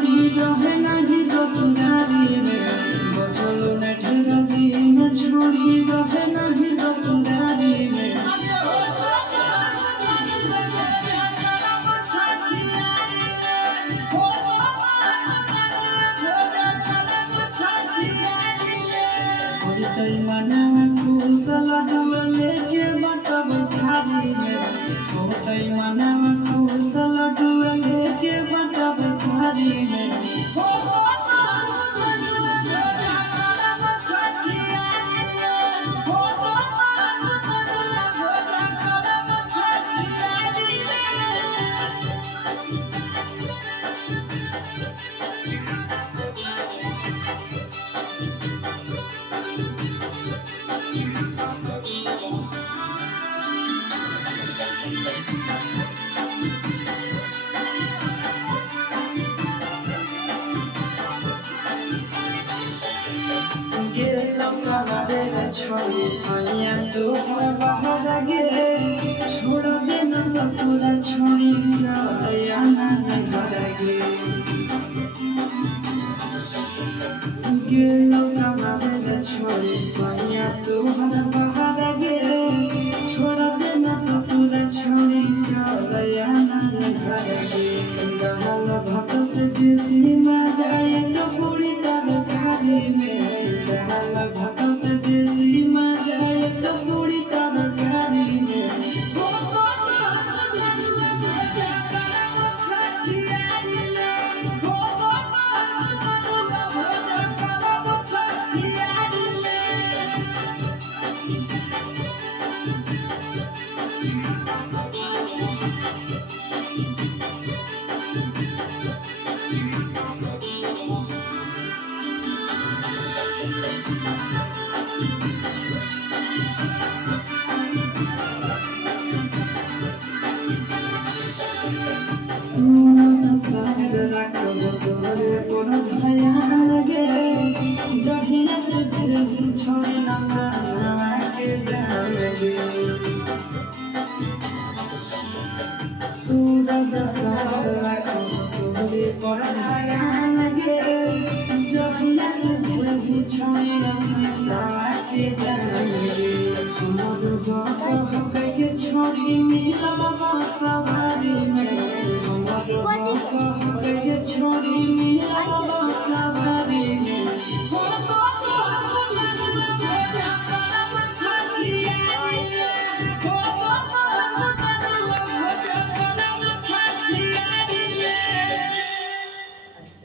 छोड़ी रहे नहीं ससुरारी में बचलो न ढेर दिन छोड़ी रहे नहीं ससुरारी में तई मना खुश लडुआ लेके बटब थारी में तई मना खुश लडुआ लेके बटब थारी में छोड़ी सैया तोहर बाहर गे छोड़ देना ससुर छोड़ी जाया नानी घर गे गेलो कमारे छोड़ी सैया तोहर बाहर गे छोड़ देना ससुर छोड़ी जाया नानी घर गे गहल भक्त से देसी मजा एक पूरी तरकारी में गहल भक्त से देसी मजा एक पूरी तरकारी में सूरज पर धाया लगे जहिया से दिल छोड़ी के जाएंगे हमर बाप के छोड़ी मिला सवारी में हमर बाप के छोड़ी मिला सवारी